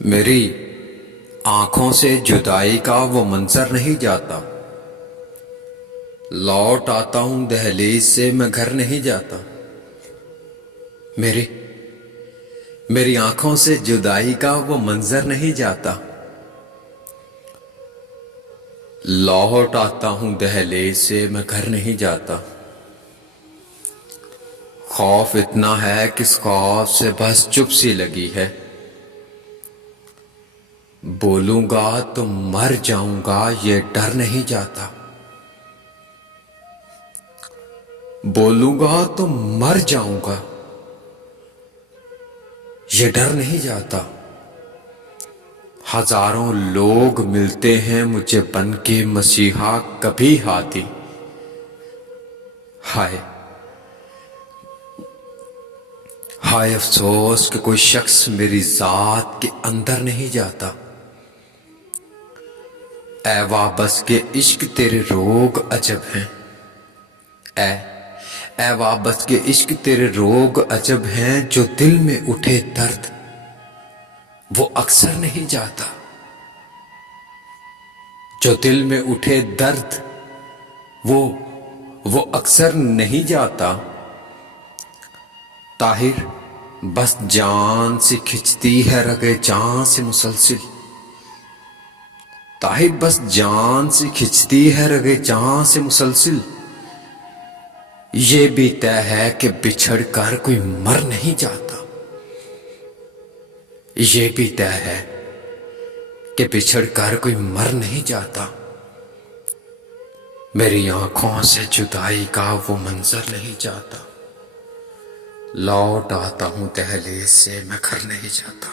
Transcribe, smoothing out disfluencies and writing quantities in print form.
میری آنکھوں سے جدائی کا وہ منظر نہیں جاتا، لوٹ آتا ہوں دہلیز سے میں گھر نہیں جاتا۔ میری آنکھوں سے جدائی کا وہ منظر نہیں جاتا، لوٹ آتا ہوں دہلیز سے میں گھر نہیں جاتا۔ خوف اتنا ہے کہ اس خوف سے بس چپ سی لگی ہے، بولوں گا تو مر جاؤں گا یہ ڈر نہیں جاتا۔ بولوں گا تو مر جاؤں گا یہ ڈر نہیں جاتا۔ ہزاروں لوگ ملتے ہیں مجھے بن کے مسیحا کبھی ہاتھی، ہائے ہائے افسوس کہ کوئی شخص میری ذات کے اندر نہیں جاتا۔ اے وابس کے عشق تیرے روگ عجب ہیں، اے وابس کے عشق تیرے روگ عجب ہیں، جو دل میں اٹھے درد وہ اکثر نہیں جاتا۔ جو دل میں اٹھے درد وہ اکثر نہیں جاتا۔ طاہر بس جان سے کھچتی ہے رگے جان سے مسلسل، طاہر بس جان سے کھچتی ہے رگے جان سے مسلسل۔ یہ بھی طے ہے کہ بچھڑ کر کوئی مر نہیں جاتا، یہ بھی طے ہے کہ بچھڑ کر کوئی مر نہیں جاتا۔ میری آنکھوں سے جدائی کا وہ منظر نہیں جاتا، لوٹ آتا ہوں دہلیز سے میں گھر نہیں جاتا۔